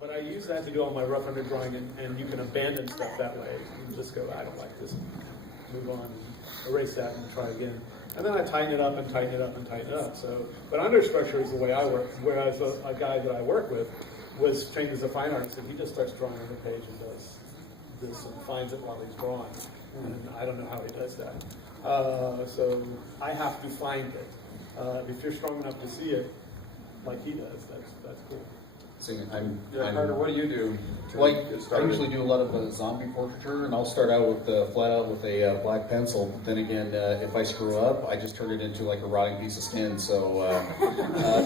But I use that to do all my rough under drawing, and you can abandon stuff that way. You can just go, I don't like this, move on, and erase that, and try again. And then I tighten it up and tighten it up and tighten it up. So, but understructure is the way I work. Whereas a guy that I work with was trained as a fine artist, and he just starts drawing on the page and does this and finds it while he's drawing. And I don't know how he does that. So I have to find it. If you're strong enough to see it, like he does, that's cool. See, Carter, what do you do? I usually do a lot of zombie portraiture, and I'll start out with flat out with a black pencil. But then again, if I screw up, I just turn it into like a rotting piece of skin. So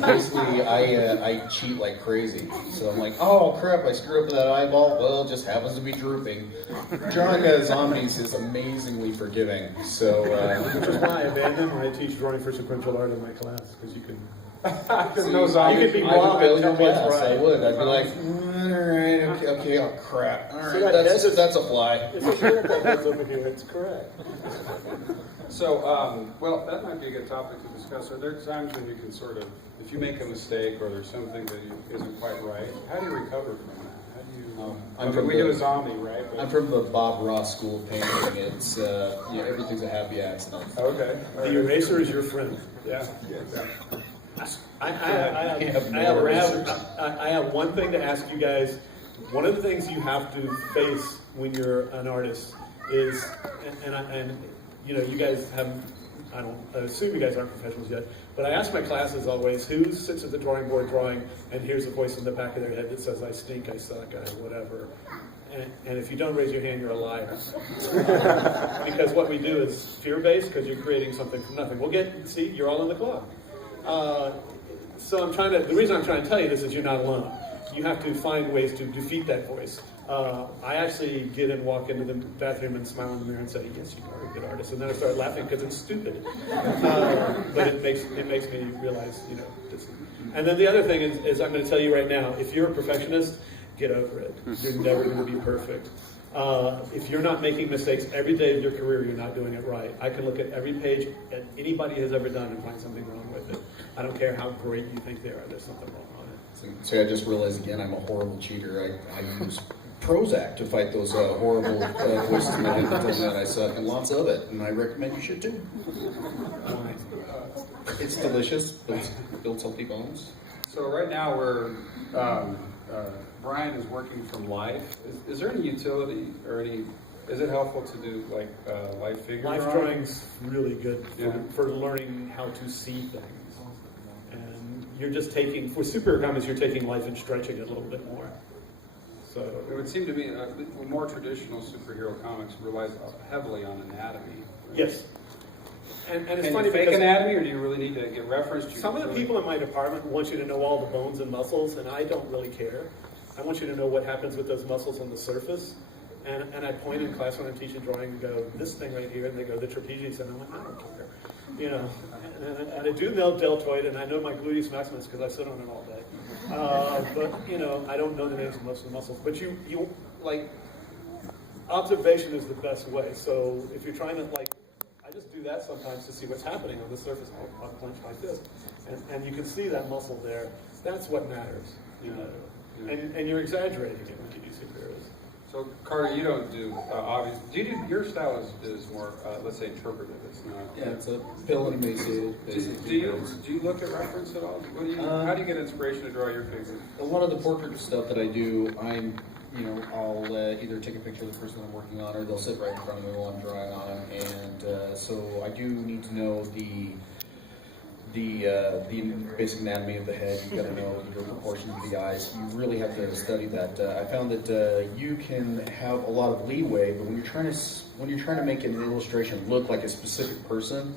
basically, I cheat like crazy. So I'm like, oh crap, I screwed up that eyeball. Well, it just happens to be drooping. Drawing zombies is amazingly forgiving. So which is why I abandoned when I teach drawing for sequential art in my class, because you can. Because no zombies. You could be wrong and tell me it's class. right. I would. I'd be like, all right, okay, oh crap. All right, So that's a fly. It's a shirt that goes over here. It's correct. So, well, that might be a good topic to discuss. Are there times when you can sort of, if you make a mistake or there's something that isn't quite right, how do you recover from that? How do you? We do a zombie, right? I'm from the Bob Ross school of painting. It's everything's a happy accident. Okay. The eraser is your friend. Yeah. I have one thing to ask you guys. One of the things you have to face when you're an artist is, and you know, you guys haven't, I assume you guys aren't professionals yet, but I ask my classes always, who sits at the drawing board drawing and hears a voice in the back of their head that says, I stink, I suck, I whatever. And if you don't raise your hand, you're a liar. Because what we do is fear-based, because you're creating something from nothing. See, you're all in the club. So the reason I'm trying to tell you this is you're not alone. You have to find ways to defeat that voice. I actually walk into the bathroom and smile in the mirror and say, yes, you are a good artist. And then I start laughing because it's stupid. But it makes me realize, you know, this. And then the other thing is I'm going to tell you right now, if you're a perfectionist, get over it. You're never going to be perfect. If you're not making mistakes every day of your career, you're not doing it right. I can look at every page that anybody has ever done and find something wrong with it. I don't care how great you think they are, there's something wrong on it. So I just realized again, I'm a horrible cheater. I use Prozac to fight those horrible voices in my head that tell me that I suck, and lots of it, and I recommend you should too. It's delicious, but it builds healthy bones. So right now Brian is working from life. Is there any utility or is it helpful to do like life figure Life drawing? drawing's really good for learning how to see things. And you're just for superhero comics, you're taking life and stretching it a little bit more. So it would seem to me more traditional superhero comics relies heavily on anatomy. Right? Yes. And it's Can funny you fake because anatomy, or do you really need to get reference? some of the people in my department want you to know all the bones and muscles, and I don't really care. I want you to know what happens with those muscles on the surface. And I point in class when I'm teaching drawing and go, this thing right here, and they go, the trapezius, and I'm like, I don't care. You know, and I do know deltoid, and I know my gluteus maximus because I sit on it all day. But, you know, I don't know the names of most of the muscles. But you like, observation is the best way. So if you're trying to, like, I just do that sometimes to see what's happening on the surface. I'll clench like this. And you can see that muscle there. That's what matters, you know. And you're exaggerating it when you do superheroes. So Carter, you don't do obvious. Do you do your style is more let's say interpretive. It's not. Yeah, it's a pill and emaciated. Do you look at reference at all? How do you get inspiration to draw your figures? A lot of the portrait stuff that I do, I'll either take a picture of the person I'm working on, or they'll sit right in front of me while I'm drawing on them, and so I do need to know the basic anatomy of the head. You've got to know your proportion of the eyes. You really have to study that. I found that you can have a lot of leeway, but when you're trying to make an illustration look like a specific person,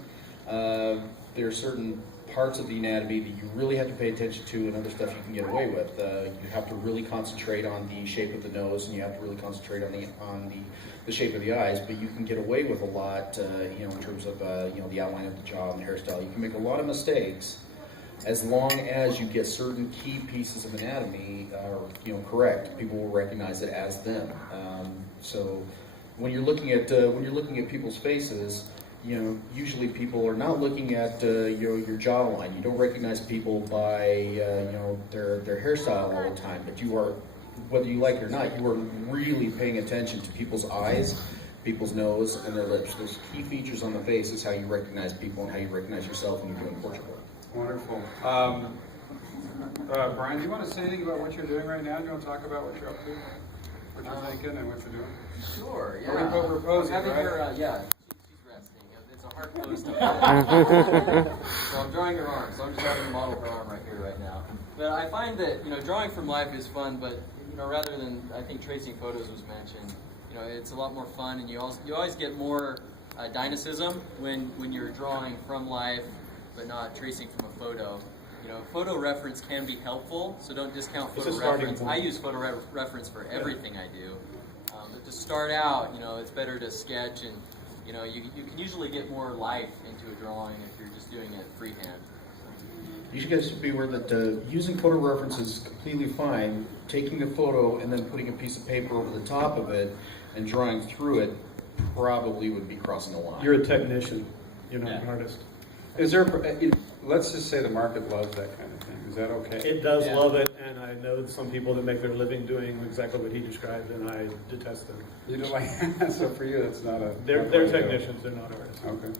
there are certain parts of the anatomy that you really have to pay attention to, and other stuff you can get away with. You have to really concentrate on the shape of the nose, and you have to really concentrate on the shape of the eyes. But you can get away with a lot, in terms of the outline of the jaw and the hairstyle. You can make a lot of mistakes as long as you get certain key pieces of anatomy correct. People will recognize it as them. So when you're looking at people's faces, usually people are not looking at your jawline. You don't recognize people by their hairstyle all the time, but you are, whether you like it or not, you are really paying attention to people's eyes, people's nose, and their lips. Those key features on the face is how you recognize people and how you recognize yourself when you're doing portrait work. Wonderful. Brian, do you want to say anything about what you're doing right now? Do you want to talk about what you're up to, what you're thinking, and what you're doing? Sure, yeah. We're reposing, I'm having right? her, she's resting. It's a hard pose to So I'm drawing her arm, so I'm just having to model her arm right here, right now. But I find that, drawing from life is fun, but, rather than, I think tracing photos was mentioned, it's a lot more fun, and you always get more dynamism when you're drawing from life, but not tracing from a photo. Photo reference can be helpful, so don't discount photo reference. I use photo reference for everything I do. But to start out, it's better to sketch, and you can usually get more life into a drawing if you're just doing it freehand. You guys should be aware that using photo reference is completely fine. Taking a photo and then putting a piece of paper over the top of it and drawing through it probably would be crossing a line. You're a technician, you're not an artist. Is there, let's just say the market loves that kind of thing. Is that okay? It does love it, and I know some people that make their living doing exactly what he described, and I detest them. You don't like so for you, that's not a. They're technicians, they're not artists. Okay.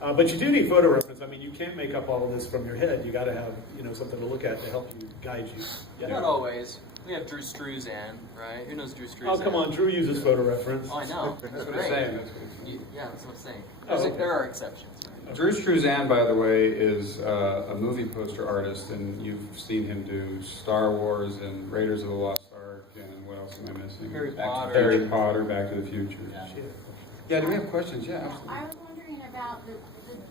But you do need photo reference. I mean, you can't make up all of this from your head. You got to have something to look at to help you, guide you. Yeah. Not always. We have Drew Struzan, right? Who knows Drew Struzan? Oh, come on, Drew uses photo reference. Oh, I know. That's what great. I'm saying. That's what I'm saying. Yeah, that's what I'm saying. Oh, okay. There are exceptions. Drew Struzan, by the way, is a movie poster artist, and you've seen him do Star Wars and Raiders of the Lost Ark, and what else am I missing? Harry Potter. Harry Potter, Back to the Future. Yeah. Yeah, do we have questions? Yeah, absolutely. I was wondering about the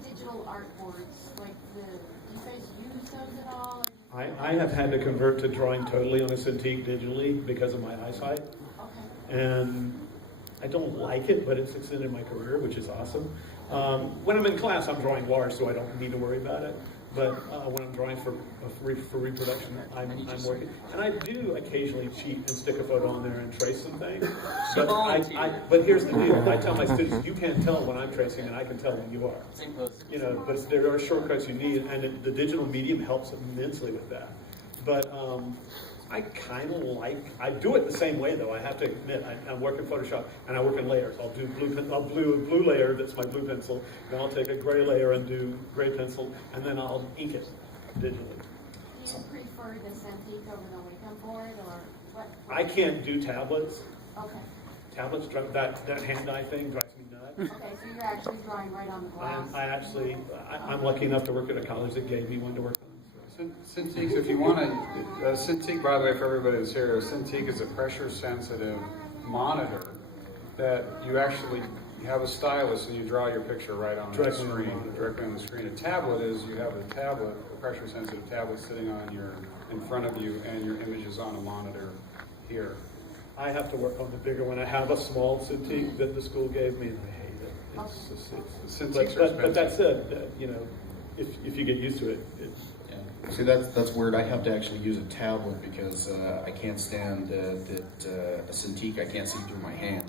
digital art boards. Like, do you guys use those at all? I have had to convert to drawing totally on a Cintiq digitally because of my eyesight. Okay. And I don't like it, but it's extended my career, which is awesome. When I'm in class, I'm drawing large, so I don't need to worry about it. But when I'm drawing for reproduction, I'm working. And I do occasionally cheat and stick a photo on there and trace some things. But here's the deal. I tell my students, you can't tell when I'm tracing, and I can tell when you are. Same pose. But there are shortcuts you need, and the digital medium helps immensely with that. But I kind of I do it the same way though. I have to admit, I work in Photoshop and I work in layers. I'll do blue layer, that's my blue pencil. Then I'll take a gray layer and do gray pencil, and then I'll ink it digitally. Do you prefer the Cintiq over the Wacom board, or what? I can't do tablets. Okay. Tablets, that hand-eye thing drives me nuts. Okay, so you're actually drawing right on the glass. I'm lucky enough to work at a college that gave me one to work on. Cintiq, if you want to, Cintiq, by the way, for everybody that's here, Cintiq is a pressure-sensitive monitor that you actually have a stylus and you draw your picture right on the screen, directly on the screen. A tablet is you have a tablet, a pressure-sensitive tablet sitting in front of you, and your image is on a monitor here. I have to work on the bigger one. I have a small Cintiq that the school gave me, and I hate it. But that said, if you get used to it, See, that's weird. I have to actually use a tablet because I can't stand a Cintiq. I can't see through my hand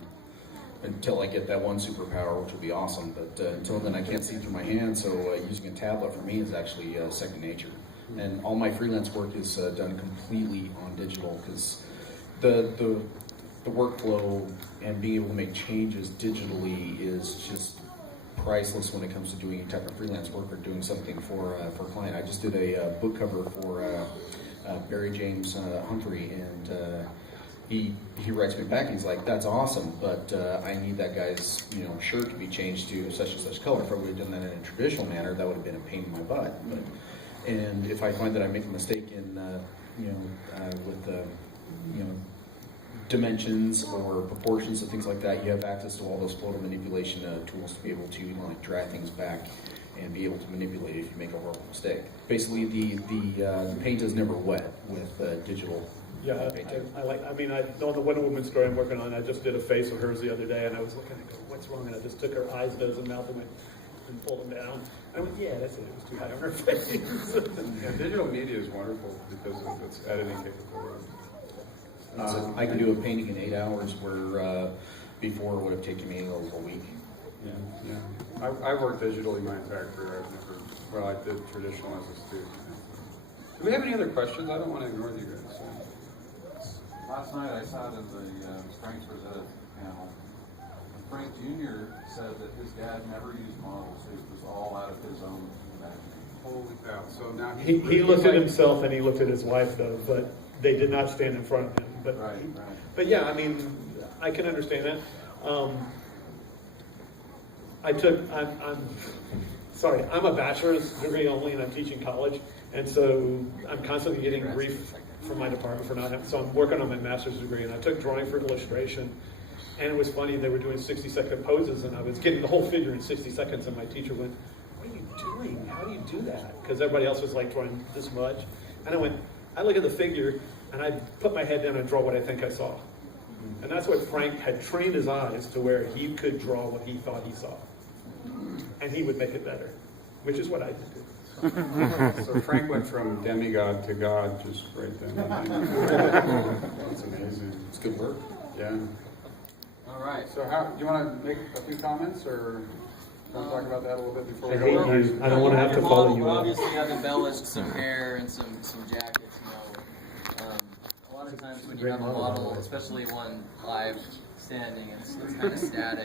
until I get that one superpower, which will be awesome. But until then, I can't see through my hand. So using a tablet for me is actually second nature. And all my freelance work is done completely on digital because the workflow and being able to make changes digitally is just priceless when it comes to doing any type of freelance work or doing something for a client. I just did a book cover for Barry James Humphrey, and he writes me back and he's like, "That's awesome, but I need that guy's shirt to be changed to such and such color. If I would have done that in a traditional manner, that would have been a pain in my butt." And if I find that I make a mistake in with dimensions or proportions and things like that, you have access to all those photo manipulation tools to be able to drag things back and be able to manipulate it if you make a horrible mistake. Basically, the paint is never wet with digital. Yeah, on the Wonder Woman story I'm working on, I just did a face of hers the other day, and I was looking and go, "What's wrong?" And I just took her eyes, nose, and mouth and pulled them down. I went, "Yeah, that's it. It was too high on her face." Yeah, digital media is wonderful because of its editing capability. I can do a painting in 8 hours where before it would have taken me a week. Yeah. I've worked digitally my entire career. I've never, well, I did traditional as a student. Do we have any other questions? I don't want to ignore you guys. So. Last night I sat in the Strengths Presented panel. Frank Jr. said that his dad never used models. It was all out of his own imagining. Holy cow. So now He looked at himself and he looked at his wife though, but they did not stand in front of him. But Right. But yeah, I mean, I can understand that. I'm a bachelor's degree only, and I'm teaching college, and so I'm constantly getting grief from my department for not having. So I'm working on my master's degree, and I took drawing for illustration, and it was funny. They were doing 60-second poses, and I was getting the whole figure in 60 seconds, and my teacher went, "What are you doing? How do you do that?" Because everybody else was like drawing this much, and I look at the figure, and I put my head down and draw what I think I saw. And that's what Frank had trained his eyes to, where he could draw what he thought he saw. And he would make it better, which is what I did. So Frank went from demigod to God just right then. That's amazing. It's good work. Yeah. All right. So do you want to make a few comments, or want to talk about that a little bit before we I go? hate on? you. I don't want to have to Your follow model you will up. obviously have embellished some hair and some jackets, you know. A lot of times when you have a model, especially one live standing, it's kind of static.